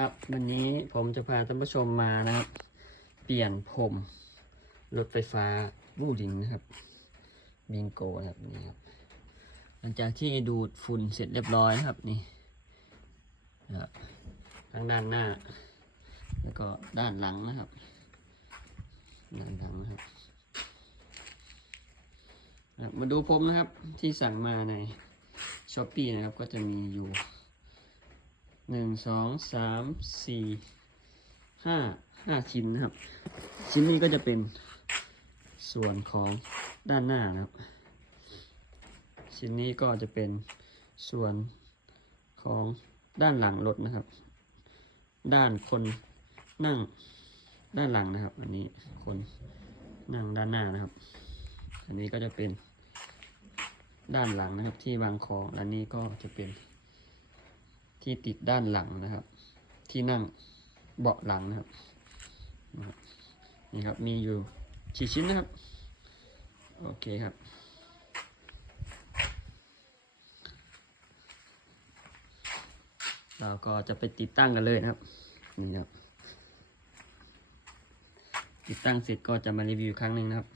ครับวันนี้ผมจะพาท่านผู้ชมมานะครับเปลี่ยนผมรถไฟฟ้าบูดิงนะครับบิงโกนะครับนี่ครับหลังจากที่ดูดฝุ่นเสร็จเรียบร้อยนะครับนี่นะครับทั้งด้านหน้า แล้วก็ด้านหลังนะครับ ด้านหลังนะครับครับมาดูผมนะครับที่สั่งมาในช้อปปีนะครับก็จะมีอยู่ หนึ่งสองสามสี่ห้าห้าชิ้นนะครับ ชิ้นนี้ก็จะเป็นส่วนของด้านหน้านะครับ ชิ้นนี้ก็จะเป็นส่วนของด้านหลังรถนะครับ ด้านคนนั่งด้านหลังนะครับ อันนี้คนนั่งด้านหน้านะครับ อันนี้ก็จะเป็นด้านหลังนะครับที่วางของ อันนี้ก็จะเป็น ที่ติดด้านหลังนะครับ ที่นั่งเบาะหลังนะครับ นี่ครับมีอยู่สี่ชิ้นนะครับ โอเคครับ เราก็จะไปติดตั้งกันเลยนะครับ นี่ครับ ติดตั้งเสร็จก็จะมารีวิวครั้งหนึ่งนะครับ